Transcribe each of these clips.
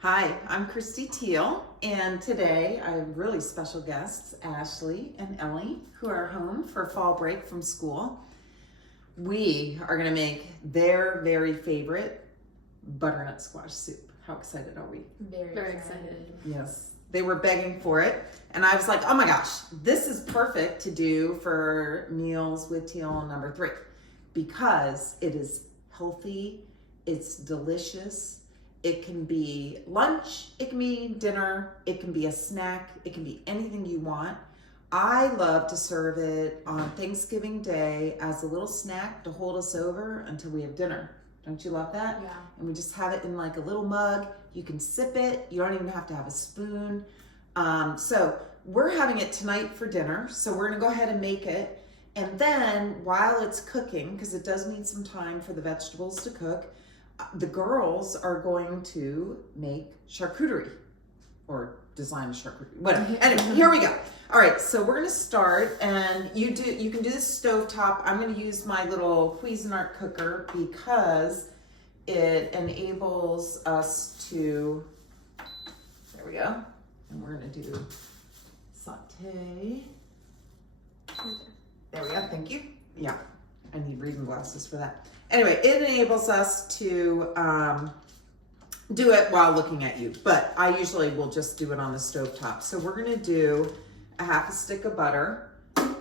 Hi, I'm Ellie Teal, and today I have really special guests, Ashley and Ellie, who are home for fall break from school. We are going to make their very favorite butternut squash soup. How excited are we? Very excited. Yes, they were begging for it, and I was like, oh my gosh, this is perfect to do for meals with Teal number 3 because it is healthy, it's delicious. It can be lunch, it can be dinner, it can be a snack, it can be anything you want. I love to serve it on Thanksgiving Day as a little snack to hold us over until we have dinner. Don't you love that? Yeah. And we just have it in like a little mug. You can sip it. You don't even have to have a spoon. So we're having it tonight for dinner. So we're gonna go ahead and make it. And then while it's cooking, because it does need some time for the vegetables to cook, the girls are going to make charcuterie or design a charcuterie, whatever. Anyway, here we go. All right, so we're gonna start, and you can do this stovetop. I'm gonna use my little Cuisinart cooker because it enables us to, there we go. And we're gonna do saute. There we go, thank you. Yeah, I need reading glasses for that. Anyway, it enables us to do it while looking at you, but I usually will just do it on the stovetop. So we're gonna do a half a stick of butter.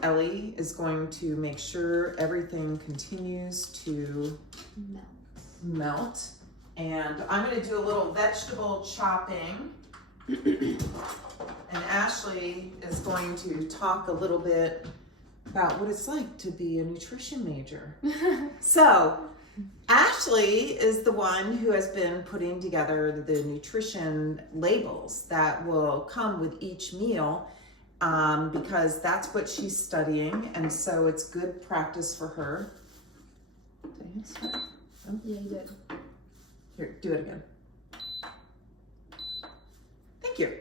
Ellie is going to make sure everything continues to melt. And I'm gonna do a little vegetable chopping. And Ashley is going to talk a little bit about what it's like to be a nutrition major. So Ashley is the one who has been putting together the nutrition labels that will come with each meal because that's what she's studying, and so it's good practice for her. Yeah, you did. Here, do it again. Thank you.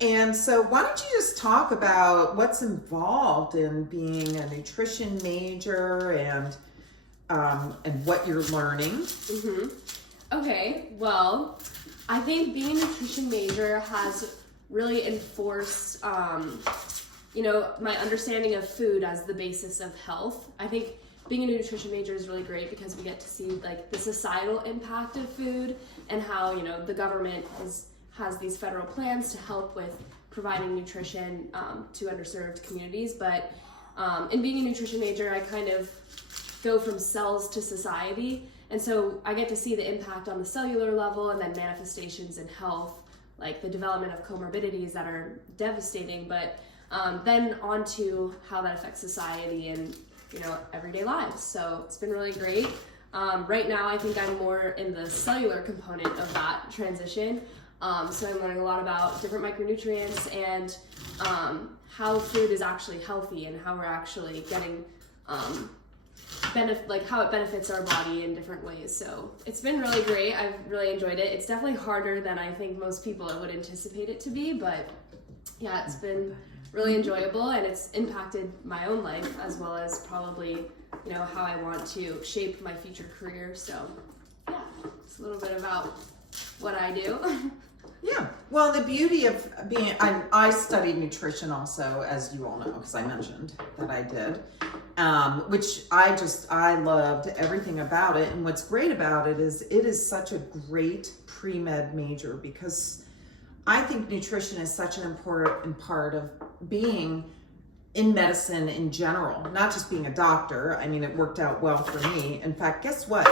And so why don't you just talk about what's involved in being a nutrition major and what you're learning. Mm-hmm. Okay, well, I think being a nutrition major has really enforced, my understanding of food as the basis of health. I think being a nutrition major is really great because we get to see like the societal impact of food and how, the government has these federal plans to help with providing nutrition to underserved communities. But in being a nutrition major, I kind of go from cells to society. And so I get to see the impact on the cellular level and then manifestations in health, like the development of comorbidities that are devastating, but then on to how that affects society and, everyday lives. So it's been really great. Right now, I think I'm more in the cellular component of that transition. So I'm learning a lot about different micronutrients and how food is actually healthy and how we're actually getting how it benefits our body in different ways. So it's been really great. I've really enjoyed it. It's definitely harder than I think most people would anticipate it to be, but yeah, it's been really enjoyable and it's impacted my own life as well as probably, how I want to shape my future career. So yeah, it's a little bit about what I do. Yeah, well, the beauty of being, I studied nutrition also, as you all know, because I mentioned that I did, which I loved everything about it. And what's great about it is such a great pre-med major because I think nutrition is such an important part of being in medicine in general, not just being a doctor. I mean, it worked out well for me. In fact, guess what?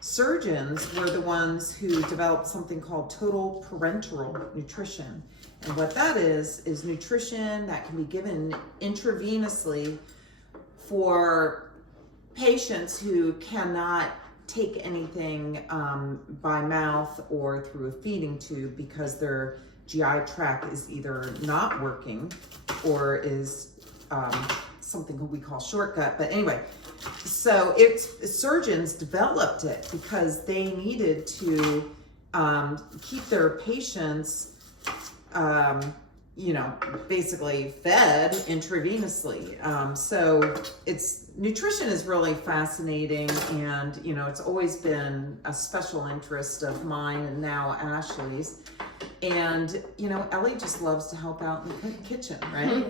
Surgeons were the ones who developed something called total parenteral nutrition. And what that is nutrition that can be given intravenously for patients who cannot take anything by mouth or through a feeding tube because their GI tract is either not working or is something we call shortcut. But anyway, so surgeons developed it because they needed to keep their patients, basically fed intravenously. So nutrition is really fascinating, and it's always been a special interest of mine and now Ashley's. And, you know, Ellie just loves to help out in the kitchen, right?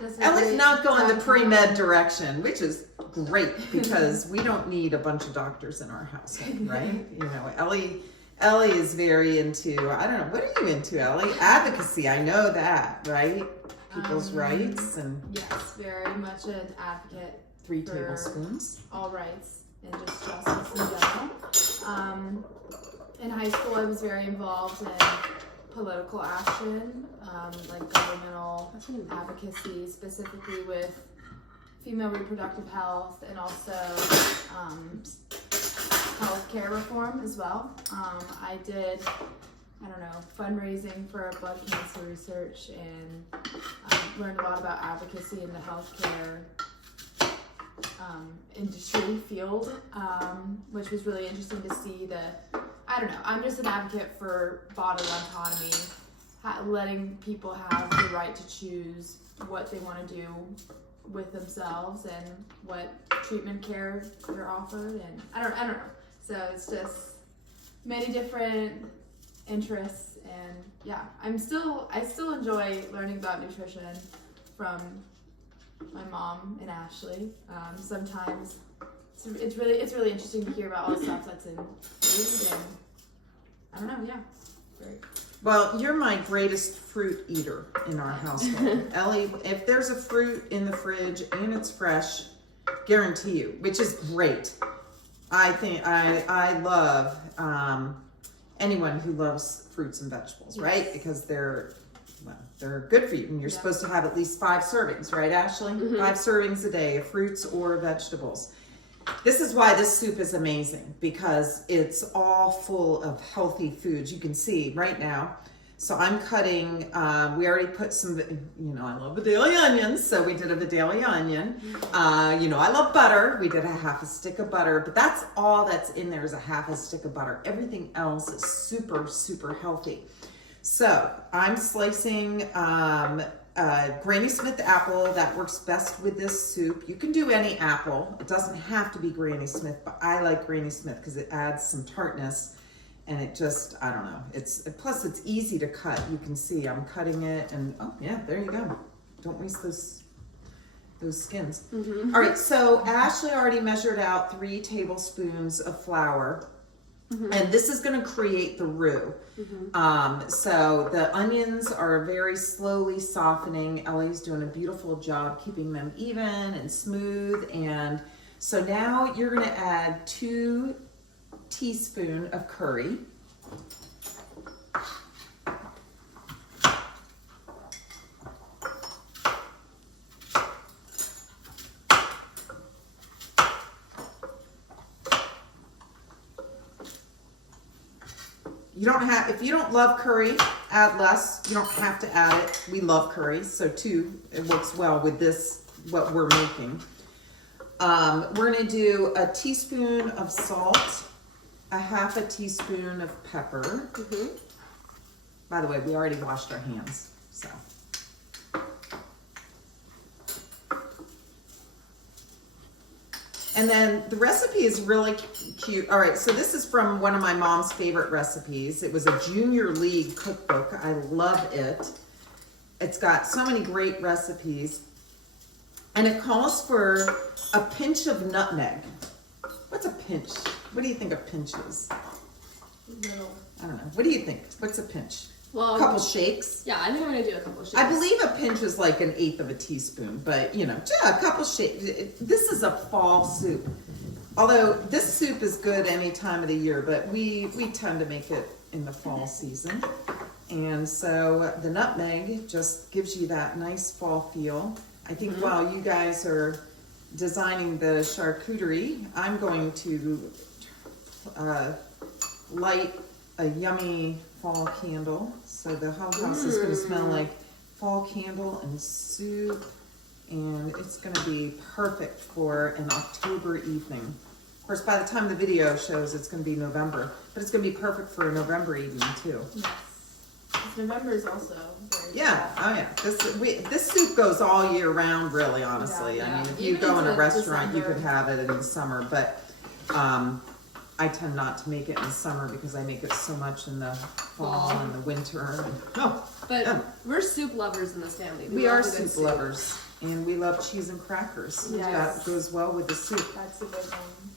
Just Ellie's really not going the time pre-med direction, which is great because we don't need a bunch of doctors in our household, right? You know, Ellie is very into, I don't know, what are you into, Ellie? Advocacy, I know that, right? People's rights and Yes, very much an advocate 3 for tablespoons. all rights and just justice in general. In high school, I was very involved in political action, like governmental advocacy, specifically with female reproductive health and also healthcare reform as well. I did, I don't know, fundraising for blood cancer research and learned a lot about advocacy in the healthcare industry field, which was really interesting to see I don't know, I'm just an advocate for bodily autonomy, letting people have the right to choose what they want to do with themselves and what treatment care they're offered, and I don't know. So it's just many different interests, and yeah, I still enjoy learning about nutrition from my mom and Ashley. Sometimes it's really interesting to hear about all the stuff that's in food, and I don't know, yeah. Great. Well, you're my greatest fruit eater in our household. Ellie, if there's a fruit in the fridge and it's fresh, guarantee you, which is great. I think I love anyone who loves fruits and vegetables, right? Because they're good for you, and you're supposed to have at least 5 servings, right, Ashley? 5 servings a day of fruits or vegetables. This is why this soup is amazing, because it's all full of healthy foods. You can see right now. So I'm cutting, we already put some, you know, I love Vidalia onions, so we did a Vidalia onion. You know, I love butter. We did a half a stick of butter, but that's all that's in there is a half a stick of butter. Everything else is super, super healthy. So I'm slicing Granny Smith apple. That works best with this soup. You can do any apple. It doesn't have to be Granny Smith, but I like Granny Smith because it adds some tartness, and it just, I don't know. Plus it's easy to cut. You can see I'm cutting it, and oh yeah, there you go. Don't waste those skins. All right, so Ashley already measured out 3 tablespoons of flour. And this is going to create the roux. So the onions are very slowly softening. Ellie's doing a beautiful job keeping them even and smooth. And so now you're going to add 2 teaspoons of curry. You don't have, if you don't love curry, add less. You don't have to add it. We love curry, so 2, it works well with this, what we're making. We're gonna do a teaspoon of salt, a half a teaspoon of pepper. By the way, we already washed our hands, so. And then the recipe is really cute. All right, so this is from one of my mom's favorite recipes. It was a junior league cookbook. I love it. It's got so many great recipes. And it calls for a pinch of nutmeg. What's a pinch? What do you think a pinch is? Little. I don't know. What do you think? What's a pinch? Well, a couple shakes? Yeah, I think I'm going to do a couple shakes. I believe a pinch is like 1/8 of a teaspoon, but you know, yeah, a couple shakes. This is a fall soup. Although this soup is good any time of the year, but we tend to make it in the fall season. And so the nutmeg just gives you that nice fall feel. I think while you guys are designing the charcuterie, I'm going to light a yummy fall candle. So the whole house is going to smell like fall candle and soup, and it's going to be perfect for an October evening. Of course, by the time the video shows, it's going to be November, but it's going to be perfect for a November evening too. Yes. November is also very Oh yeah. This soup goes all year round, really, honestly. Yeah. I mean, if you Even go in a into restaurant, you December. could have it in the summer, but I tend not to make it in the summer because I make it so much in the fall and the winter. But Yeah. we're soup lovers in this family. We love are a good soup lovers, and we love cheese and crackers. Yes. That goes well with the soup. That's a good one.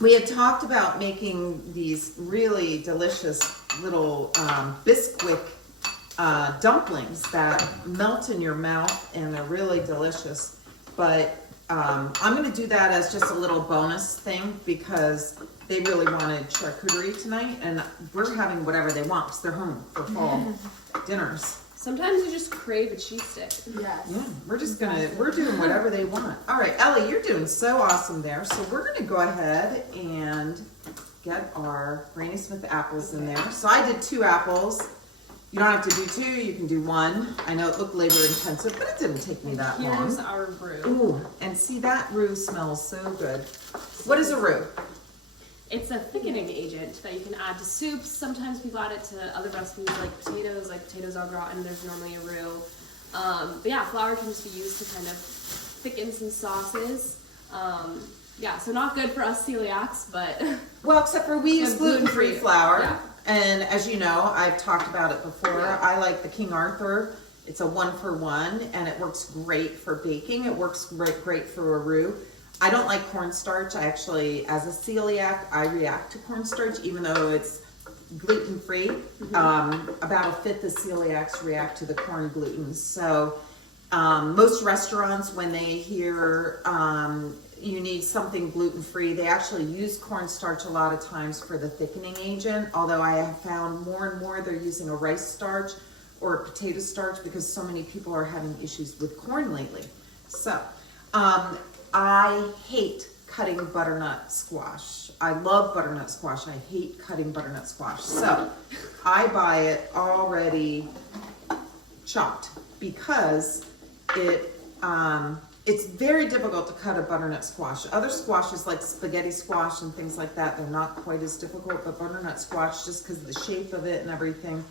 We had talked about making these really delicious little Bisquick dumplings that melt in your mouth, and they're really delicious. But I'm going to do that as just a little bonus thing because they really wanted charcuterie tonight, and we're having whatever they want because they're home for fall dinners. Sometimes you just crave a cheese stick. Yes. Yeah, we're doing whatever they want. All right, Ellie, you're doing so awesome there. So we're gonna go ahead and get our Granny Smith apples in there. So I did 2 apples. You don't have to do 2, you can do 1. I know it looked labor intensive, but it didn't take me that Here's long. our brew. Ooh, and see that roux smells so good. What is a roux? It's a thickening agent that you can add to soups. Sometimes people add it to other recipes like potatoes au gratin, there's normally a roux. But yeah, flour can just be used to kind of thicken some sauces. Yeah, so not good for us celiacs, but Well, except for we use And gluten-free gluten-free, flour. yeah. And as you know, I've talked about it before. Yeah. I like the King Arthur. It's a 1-for-1, and it works great for baking. It works great for a roux. I don't like cornstarch. I actually, as a celiac, I react to cornstarch, even though it's gluten-free. About a fifth of celiacs react to the corn gluten. So most restaurants, when they hear you need something gluten-free, they actually use cornstarch a lot of times for the thickening agent, although I have found more and more they're using a rice starch or a potato starch because so many people are having issues with corn lately. So I hate cutting butternut squash. I love butternut squash. I hate cutting butternut squash. So I buy it already chopped because it's very difficult to cut a butternut squash. Other squashes like spaghetti squash and things like that, they're not quite as difficult, but butternut squash, just because of the shape of it and everything.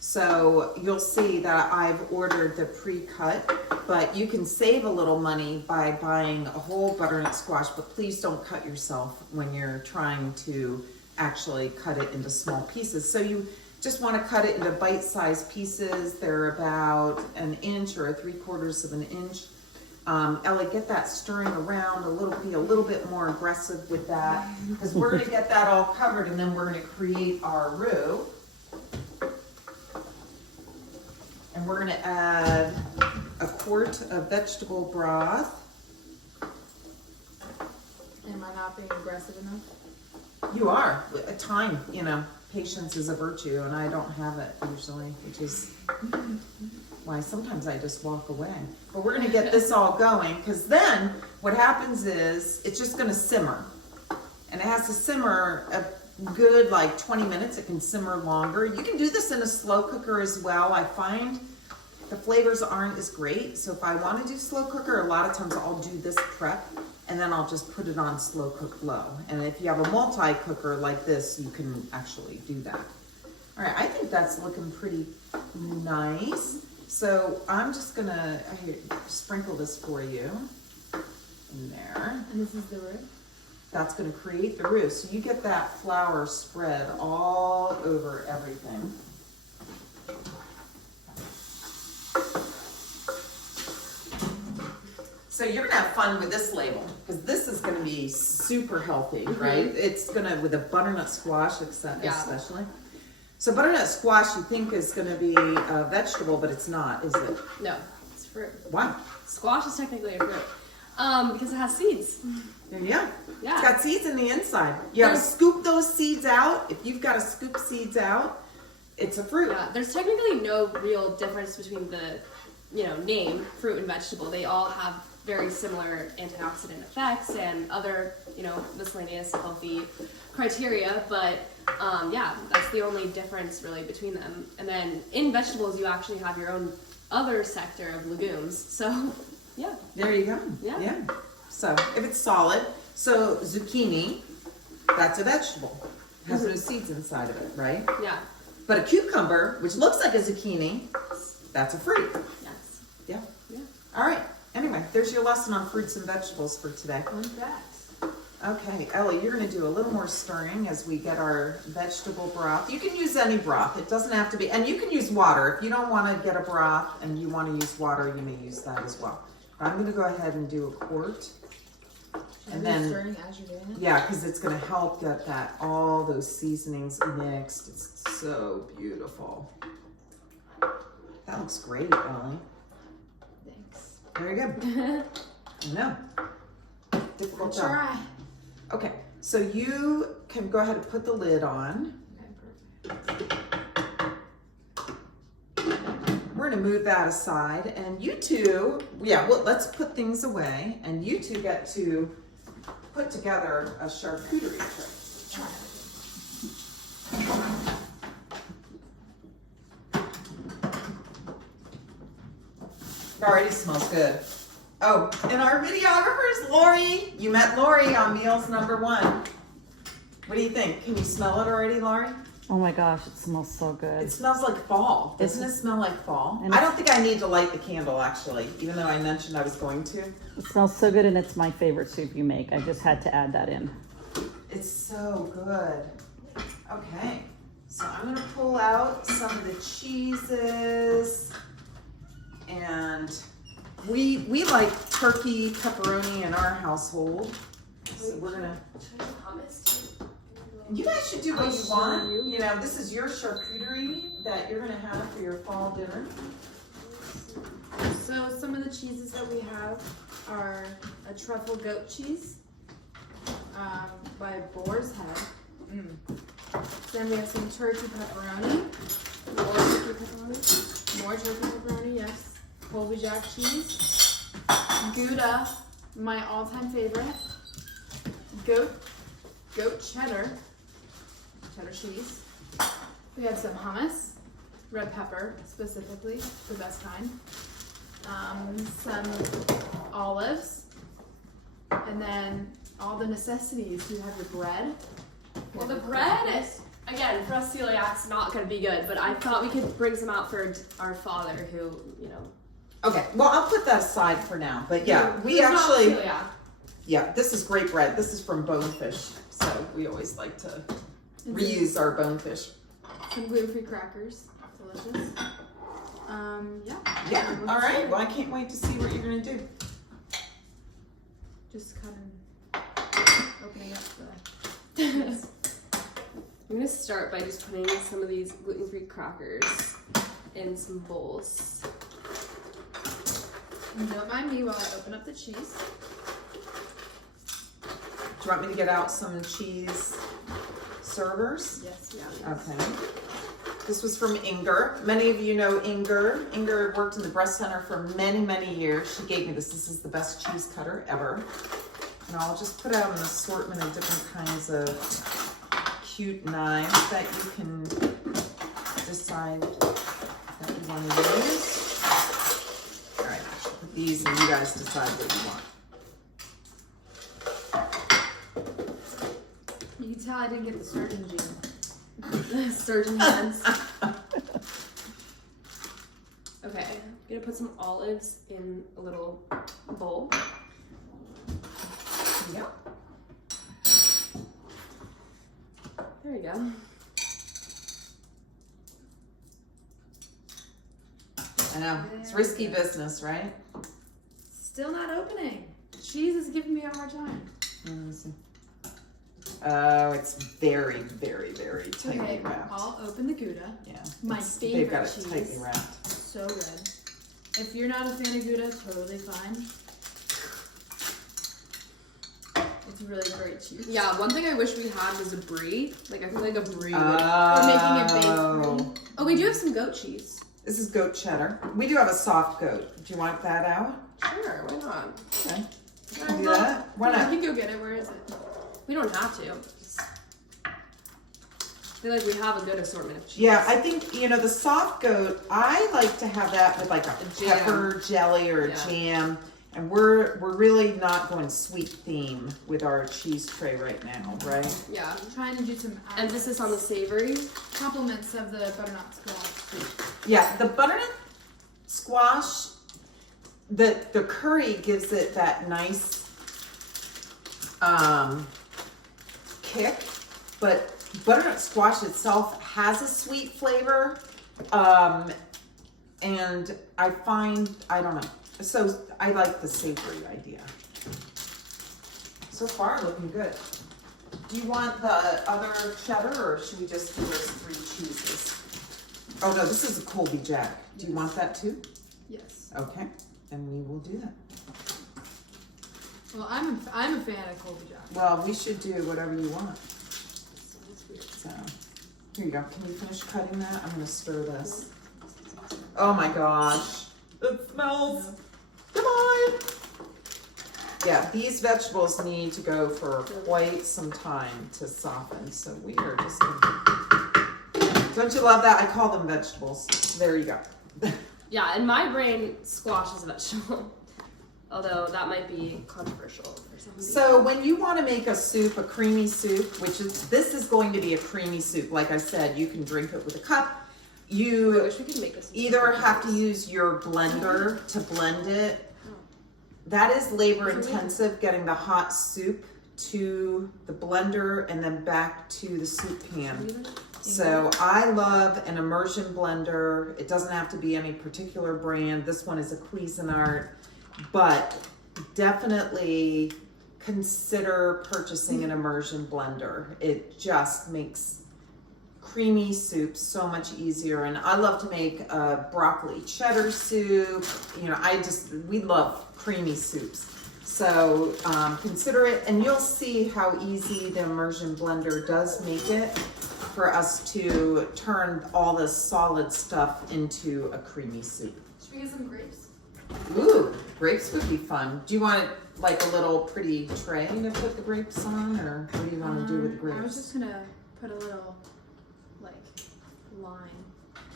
So you'll see that I've ordered the pre-cut, but you can save a little money by buying a whole butternut squash, but please don't cut yourself when you're trying to actually cut it into small pieces. So you just want to cut it into bite-sized pieces. They're about 1 inch or 3/4 of an inch. Ellie, get that stirring around be a little bit more aggressive with that, because we're going to get that all covered, and then we're going to create our roux. And we're going to add 1 quart of vegetable broth. Am I not being aggressive enough? You are. Time, patience is a virtue, and I don't have it usually, which is why sometimes I just walk away. But we're going to get this all going, because then what happens is it's just going to simmer. And it has to simmer a good 20 minutes. It can simmer longer. You can do this in a slow cooker as well. I find the flavors aren't as great. So if I want to do slow cooker, a lot of times I'll do this prep and then I'll just put it on slow cook low. And if you have a multi-cooker like this, you can actually do that. All right, I think that's looking pretty nice. So I'm just gonna sprinkle this for you in there. And this is the roux? That's gonna create the roux. So you get that flour spread all over everything. So you're gonna have fun with this label, because this is gonna be super healthy, right? It's gonna, with a butternut squash especially. So butternut squash you think is gonna be a vegetable, but it's not, is it? No, it's fruit. Why? Squash is technically a fruit. Because it has seeds. Yeah. Yeah. It's got seeds in the inside. You have to There's- scoop those seeds out. If you've got to scoop seeds out, it's a fruit. Yeah, there's technically no real difference between the, name, fruit and vegetable. They all have very similar antioxidant effects and other, miscellaneous healthy criteria, but yeah, that's the only difference really between them. And then in vegetables, you actually have your own other sector of legumes. So, yeah. There you go. Yeah. So if it's solid, so zucchini, that's a vegetable. It has no seeds inside of it, right? Yeah. But a cucumber, which looks like a zucchini, that's a fruit. Yes. Yeah. All right. Anyway, there's your lesson on fruits and vegetables for today. Fun fact. Okay, Ellie, you're gonna do a little more stirring as we get our vegetable broth. You can use any broth. It doesn't have to be, and you can use water. If you don't wanna get a broth and you wanna use water, you may use that as well. But I'm gonna go ahead and do a quart. And then, stirring as you're doing it? yeah, because it's gonna help get all those seasonings mixed. It's so beautiful. That looks great, Ellie. Thanks. Very good. I know. Difficult job. Try. Okay, so you can go ahead and put the lid on. Okay, perfect. We're gonna move that aside, and you two, yeah, well, let's put things away, and you two get to put together a charcuterie tray. It already smells good. Oh, and our videographer is Lori. You met Lori on Meals Number 1. What do you think? Can you smell it already, Lori? Oh my gosh, it smells so good. It smells like fall. Doesn't it smell like fall? And I don't think I need to light the candle, actually, even though I mentioned I was going to. It smells so good, and it's my favorite soup you make. I just had to add that in. It's so good. Okay, so I'm gonna pull out some of the cheeses, and we like turkey pepperoni in our household, so we're gonna. You guys should do what you want. You know, this is your charcuterie that you're gonna have for your fall dinner. So some of the cheeses that we have are a truffle goat cheese by Boar's Head. Then we have some turkey pepperoni. More turkey pepperoni, yes. Colby Jack cheese. Gouda, my all-time favorite. Goat cheddar cheese. We have some hummus, red pepper specifically, the best kind. Some olives, and then all the necessities. You have your bread. Well, the bread, again, for us celiacs, not going to be good, but I thought we could bring some out for our father who, you know. Okay, well, I'll put that aside for now, but yeah, we who's not actually, celiac. yeah, this is great bread. This is from Bonefish, so we always like to reuse our Bonefish. Some gluten-free crackers, delicious. Yeah. Yeah, all right, well, I can't wait to see what you're gonna do. Just kind of opening up the. I'm going to start by just putting some of these gluten-free crackers in some bowls. And don't mind me while I open up the cheese. Do you want me to get out some cheese servers? Yes, Okay. This was from Inger. Many of you know Inger. Inger worked in the breast center for many, many years. She gave me this. This is the best cheese cutter ever. And I'll just put out an assortment of different kinds of cute knives that you can decide that you want to use. All right, I'll put these and you guys decide what you want. You can tell I didn't get the surgeon gene. Surgeon hands. Okay, I'm gonna put some olives in a little bowl. Yeah. There we go. I know, it's risky business, right? Still not opening. Cheese is giving me a hard time. Let me see. Oh, it's very, very, very tightly Okay, wrapped. I'll open the Gouda. Yeah, My they've got it favorite tightly cheese. wrapped. So good. If you're not a fan of Gouda, totally fine. It's really great cheese. Yeah, one thing I wish we had was a brie. Like, I feel like a brie would... Or making it baked. Oh. Oh, we do have some goat cheese. This is goat cheddar. We do have a soft goat. Do you want that out? Sure, why not? Okay. You can do that. Why I not? can go get it. Where is it? We don't have to. I feel like we have a good assortment of cheese. Yeah, I think, you know, the soft goat, I like to have that with like a jam. pepper jelly or a Yeah. jam. And we're really not going sweet theme with our cheese tray right now, right? Yeah. I'm trying to do some Emphasis on the savory. compliments of the butternut squash. Yeah, the butternut squash, the curry gives it that nice kick, but butternut squash itself has a sweet flavor. And I find, I don't know. So I like the savory idea. So far, looking good. Do you want the other cheddar, or should we just do those 3 cheeses? Oh no, this is a Colby Jack. Do you want that too? Yes. Okay, then we will do that. Well, I'm a fan of Colby Jack. Well, we should do whatever you want. So, here you go. Can you finish cutting that? I'm gonna stir this. Oh my gosh, it smells. Come on. Yeah, these vegetables need to go for quite some time to soften. So we are just gonna... Don't you love that? I call them vegetables. There you go. Yeah, in my brain, squash is a vegetable. Although that might be controversial for some people. So when you want to make a soup, a creamy soup, this is going to be a creamy soup. Like I said, you can drink it with a cup. I You wish we could make this. either have to use your blender to blend it. That is labor intensive, getting the hot soup to the blender and then back to the soup pan. So I love an immersion blender. It doesn't have to be any particular brand. This one is a Cuisinart, but definitely consider purchasing an immersion blender. It just makes creamy soup so much easier. And I love to make a broccoli cheddar soup. You know, we love creamy soups. So consider it, and you'll see how easy the immersion blender does make it for us to turn all this solid stuff into a creamy soup. Should we get some grapes? Ooh, grapes would be fun. Do you want it like a little pretty tray to put the grapes on, or what do you want to do with the grapes? I was just gonna put a little, like, line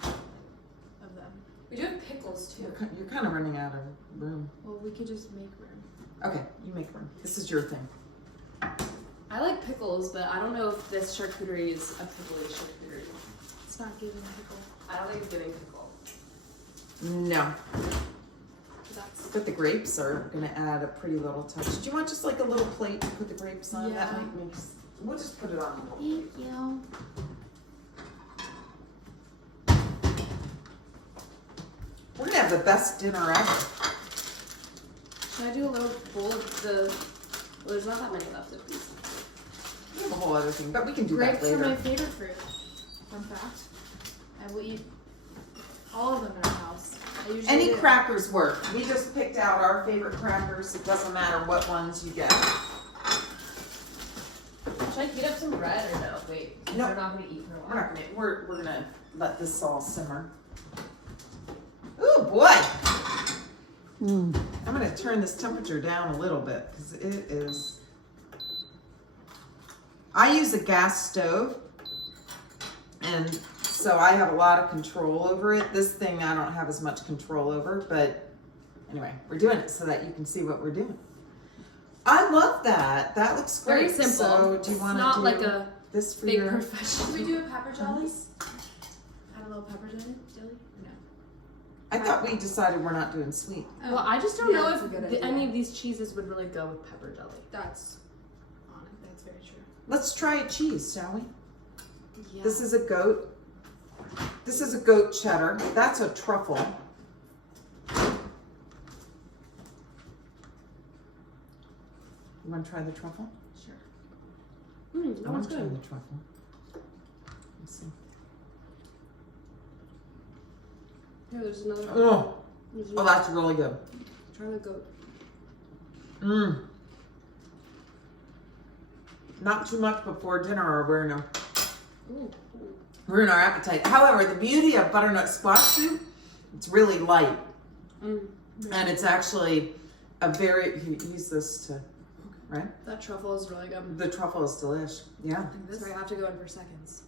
of them. We do have pickles too. You're kind of running out of room. Well, we could just make room. Okay, you make room. This is your thing. I like pickles, but I don't know if this charcuterie is a pickly charcuterie. It's not giving pickle. I don't think it's giving pickle. No, That's but the grapes are gonna add a pretty little touch. Do you want just like a little plate to put the grapes on? That Yeah. might make. We'll just put it on a little plate. Thank you. We're gonna have the best dinner ever. Should I do a little bowl of the... Well, there's not that many left of these. We have a whole other thing, but we can do Grapes that are my later. favorite fruit. Fun fact. I will eat all of them in our house. I usually Any do. crackers work. We just picked out our favorite crackers. It doesn't matter what ones you get. Should I heat up some bread or no? Wait, No. we're not going to eat for a We're while. not gonna. We're gonna let this all simmer. Ooh boy! Mm. I'm gonna turn this temperature down a little bit because it is. I use a gas stove, and so I have a lot of control over it. This thing I don't have as much control over, but anyway, we're doing it so that you can see what we're doing. I love that. That looks Very great. simple. So do you want to Not do like a this for big your? professional. Should we do a pepper jelly? Add a little pepper jelly? No. I thought we decided we're not doing sweet. Well, I just don't know that's a good if idea. any of these cheeses would really go with pepper jelly. That's on it. That's very true. Let's try a cheese, shall we? Yeah. This is a goat. This is a goat cheddar. That's a truffle. You want to try the truffle? Sure. That I one's want to try good. the truffle. Let's see. Here, there's another one. Oh, There's oh, that's really good. Try the goat. Mmm. Not too much before dinner, or we're gonna Ooh. ruin our appetite. However, the beauty of butternut squash soup, it's really light, Mm. and it's actually a very. Use this to, right? That truffle is really good. The truffle is delish. Yeah. And this. Sorry, I have to go in for seconds.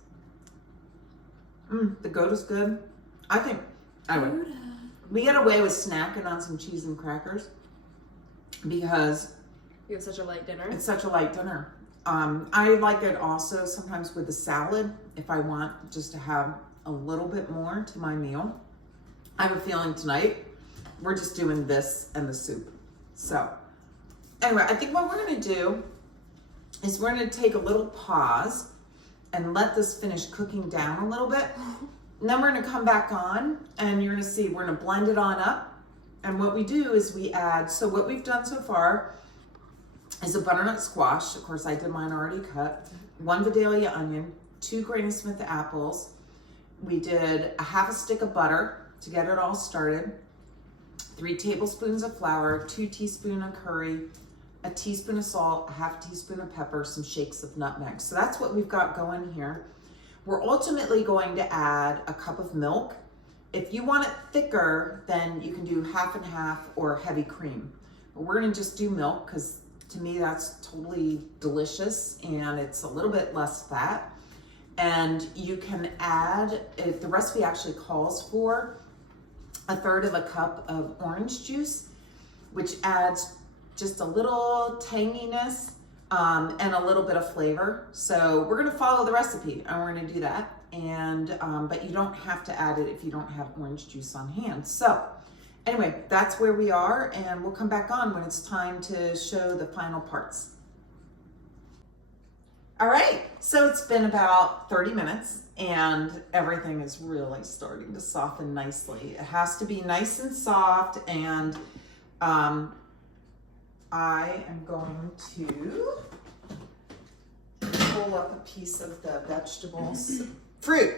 The goat is good. I think. Anyway, we get away with snacking on some cheese and crackers because You have such a light dinner. it's such a light dinner. I like it also sometimes with a salad if I want just to have a little bit more to my meal. I have a feeling tonight we're just doing this and the soup. So anyway, I think what we're gonna do is we're gonna take a little pause and let this finish cooking down a little bit. And then we're gonna come back on and you're gonna see, we're gonna blend it on up. And what we do is we add, so what we've done so far is a butternut squash. Of course, I did mine already cut. 1 Vidalia onion, 2 Granny Smith apples. We did a half a stick of butter to get it all started. 3 tablespoons of flour, 2 teaspoons of curry, a teaspoon of salt, a half teaspoon of pepper, some shakes of nutmeg. So that's what we've got going here. We're ultimately going to add a cup of milk. If you want it thicker, then you can do half and half or heavy cream. But we're gonna just do milk because to me that's totally delicious and it's a little bit less fat. And you can add, if the recipe actually calls for, 1/3 of a cup of orange juice, which adds just a little tanginess and a little bit of flavor. So we're gonna follow the recipe and we're gonna do that. And but you don't have to add it if you don't have orange juice on hand. So anyway, that's where we are, and we'll come back on when it's time to show the final parts. All right, so it's been about 30 minutes and everything is really starting to soften nicely. It has to be nice and soft, and I am going to pull up a piece of the vegetables. Fruit.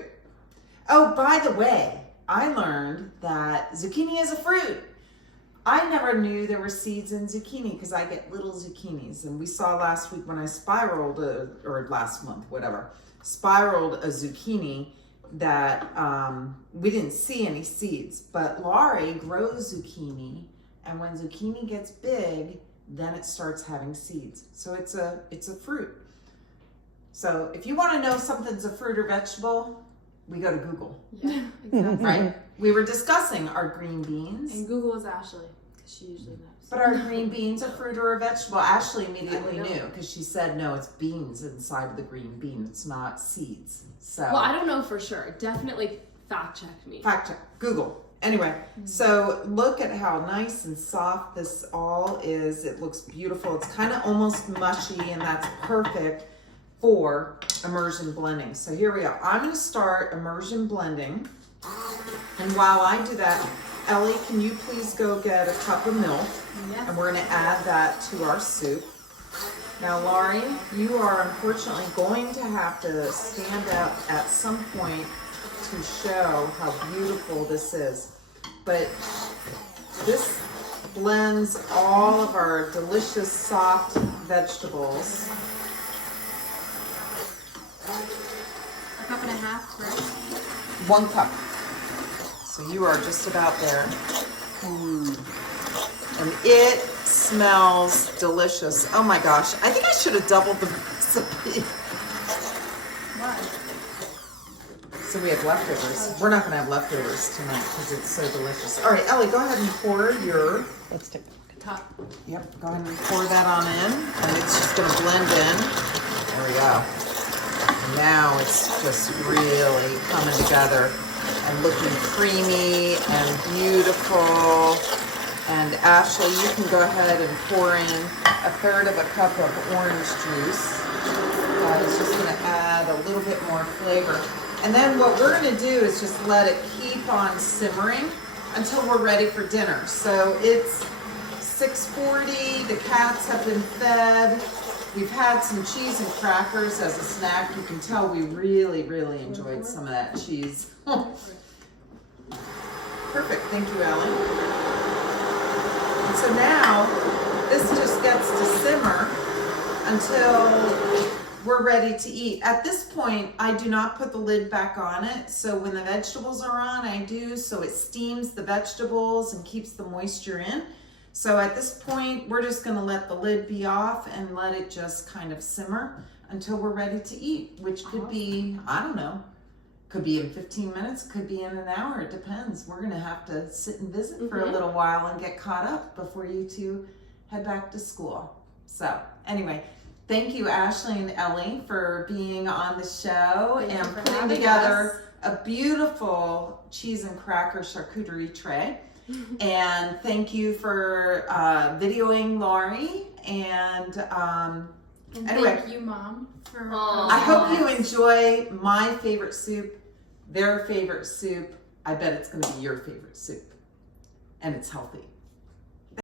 Oh, by the way, I learned that zucchini is a fruit. I never knew there were seeds in zucchini because I get little zucchinis. And we saw last week when I spiraled, or last month, whatever, spiraled a zucchini that we didn't see any seeds. But Laurie grows zucchini, and when zucchini gets big, then it starts having seeds. So it's a fruit. So if you want to know if something's a fruit or vegetable, we go to Google. Yeah, exactly. Right? We were discussing our green beans. And Google is Ashley, because she usually knows. But are green beans a fruit or a vegetable? Ashley immediately knew because she said, no, it's beans inside of the green bean. It's not seeds. So Well, I don't know for sure. Definitely fact check me. fact check, Google. Anyway, so look at how nice and soft this all is. It looks beautiful. It's kind of almost mushy, and that's perfect for immersion blending. So here we are. I'm going to start immersion blending. And while I do that, Ellie, can you please go get a cup of milk? Yes. And we're going to add that to our soup. Now, Laurie, you are unfortunately going to have to stand up at some point to show how beautiful this is. But this blends all of our delicious soft vegetables. A cup and a half, right? 1 cup. So you are just about there. And it smells delicious. Oh my gosh. I think I should have doubled the recipe. Why? So we have leftovers. We're not going to have leftovers tonight because it's so delicious. All right, Ellie, go ahead and pour your... Let's take Top. Yep, go ahead and pour that on in. And it's just going to blend in. There we go. Now it's just really coming together and looking creamy and beautiful. And Ashley, you can go ahead and pour in 1/3 of a cup of orange juice. It's just going to add a little bit more flavor. And then what we're going to do is just let it keep on simmering until we're ready for dinner. So it's 6:40. The cats have been fed. We've had some cheese and crackers as a snack. You can tell we really, really enjoyed some of that cheese. Perfect. Thank you, Ellie. And so now this just gets to simmer until we're ready to eat. At this point, I do not put the lid back on it. So when the vegetables are on, I do. So it steams the vegetables and keeps the moisture in. So at this point, we're just gonna let the lid be off and let it just kind of simmer until we're ready to eat, which could be, I don't know, could be in 15 minutes, could be in an hour, it depends. We're gonna have to sit and visit for a little while and get caught up before you two head back to school. So anyway, thank you, Ashley and Ellie, for being on the show Thank you and for putting having together a beautiful cheese and cracker charcuterie tray. And thank you for videoing Laurie, and And Anyway. thank you, Mom, for. Aw. I hope you enjoy my favorite soup, their favorite soup. I bet it's going to be your favorite soup. And it's healthy.